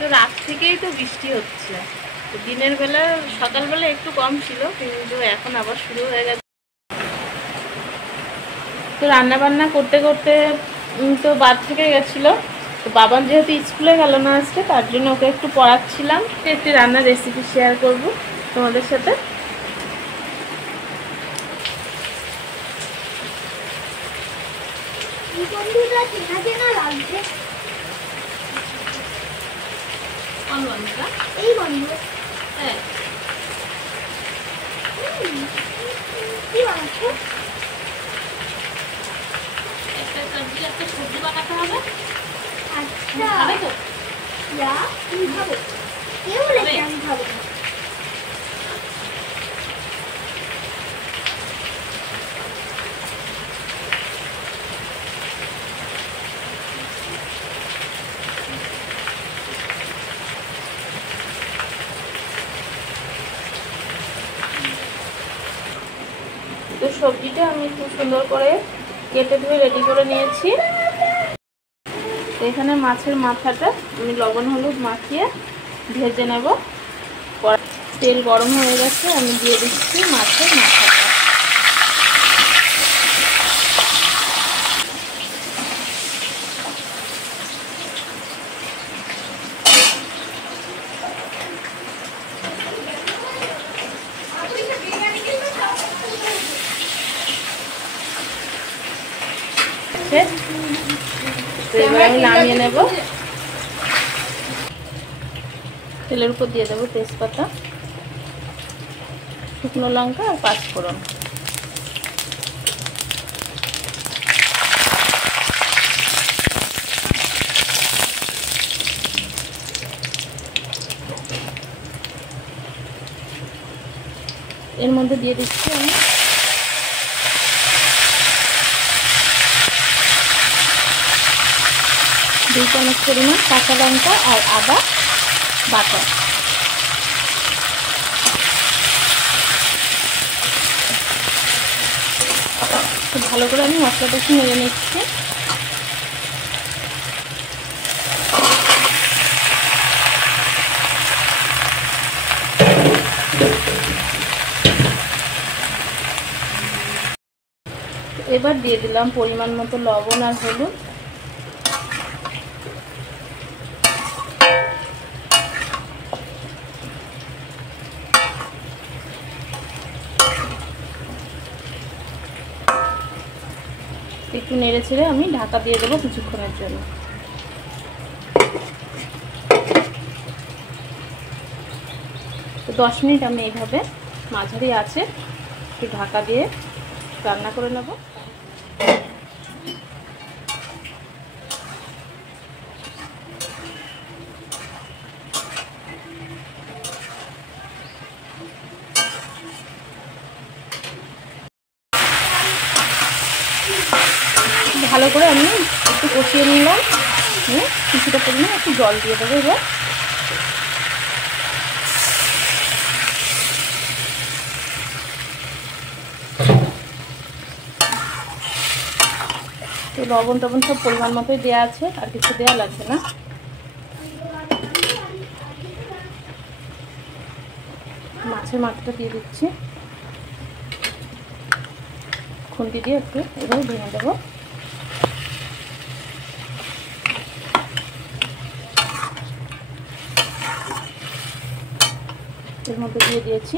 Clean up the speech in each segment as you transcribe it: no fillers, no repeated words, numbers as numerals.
তো রাত থেকেই তো বৃষ্টি হচ্ছে, তো দিনের বেলা সকালবেলা একটু কম ছিল, কিন্তু এখন আবার শুরু হয়ে গেছে। তো রান্না বান্না করতে করতে তো বাদ থেকে গেছিলো। তো বাবার যেহেতু স্কুলে গেল না আজকে, তার জন্য ওকে একটু পড়াচ্ছিলাম। একটি রান্নার রেসিপি শেয়ার করব তোমাদের সাথে। এই বন্ধু হ্যাঁ, কি বানাচ্ছো? একটা সবজি একটা সবজি বানাতে হবে। আচ্ছা খাবে তো? ইয়া তুমি খাবো? কে বলেছে আমি খাবো না? তো সবজিটা আমি খুব সুন্দর করে কেটে ধুয়ে রেডি করে নিয়েছি। তো এখানে মাছের মাথাটা আমি লবণ হলুদ মাখিয়ে ভেজে নেব। তেল গরম হয়ে গেছে, আমি দিয়ে দিচ্ছি মাছের মাথাটা। তো এবার আমি নামিয়ে নেব। তেলের উপর দিয়ে দেবো তেজপাতা, শুকনো লঙ্কা আর পাঁচফোড়ন। এর মধ্যে দিয়ে দিচ্ছি আমি দুই চামচ পরিমাণ কাঁচা লঙ্কা আর আদা বাটা। খুব ভালো করে আমি মশলাটা নেড়ে নিচ্ছি। এবার দিয়ে দিলাম পরিমাণ মতো লবণ আর হলুদ। একটু নেড়ে ছেড়ে আমি ঢাকা দিয়ে দেবো কিছুক্ষণের জন্য। তো 10 মিনিট আমি এইভাবে মাঝারি আছে একটু ঢাকা দিয়ে রান্না করে নেব। ভালো করে আমি একটু কষিয়ে নিলাম, কিছুটা পরিমাণে একটু জল দিয়ে দেবো। এবার তো লবণ টবণ সব পরিমাণ মতোই দেওয়া আছে, আর কিছু দেওয়া লাগবে না। মাছের মাথাটা দিয়ে দিচ্ছি, খুন্তি দিয়ে একটু এভাবে ভেঙে দেবো। এর মধ্যে দিয়ে দিয়েছি,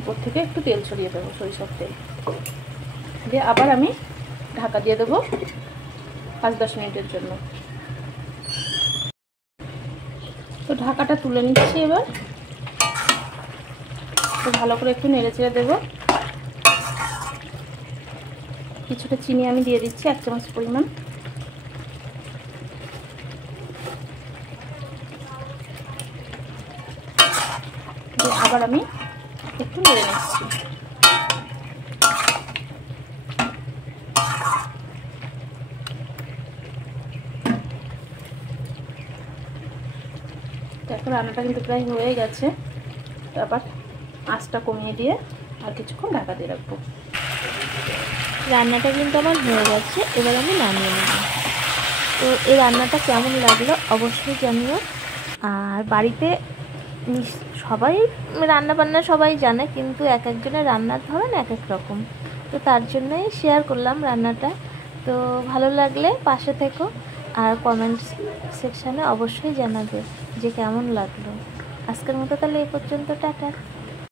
উপর থেকে একটু তেল ছড়িয়ে দেবো, সরিষার তেল দিয়ে আবার আমি ঢাকা দিয়ে দেবো 5-10 মিনিটের জন্য। তো ঢাকাটা তুলে নিচ্ছি এবার। তো ভালো করে একটু নেড়ে চেড়ে দেবো। কিছুটা চিনি আমি দিয়ে দিচ্ছি 1 চামচ পরিমাণ। আবার আমি একটু নেড়ে নিচ্ছি। এখন রান্নাটা কিন্তু প্রায় হয়ে গেছে। আবার আঁচটা কমিয়ে দিয়ে আর কিছুক্ষণ ঢাকা দিয়ে রাখবো। রান্নাটা কিন্তু আমার হয়ে গেছে, এবার আমি নামিয়ে নেব। তো এই রান্নাটা কেমন লাগলো অবশ্যই জানিও। আর বাড়িতে সবাই রান্না বান্না সবাই জানে, কিন্তু এক একজনের রান্নার ধরন এক এক রকম। তো তার জন্যই শেয়ার করলাম রান্নাটা। তো ভালো লাগলে পাশে থেকো, আর কমেন্ট সেকশানে অবশ্যই জানাবে যে কেমন লাগলো। আজকের মতো তাহলে এই পর্যন্ত, টাটা।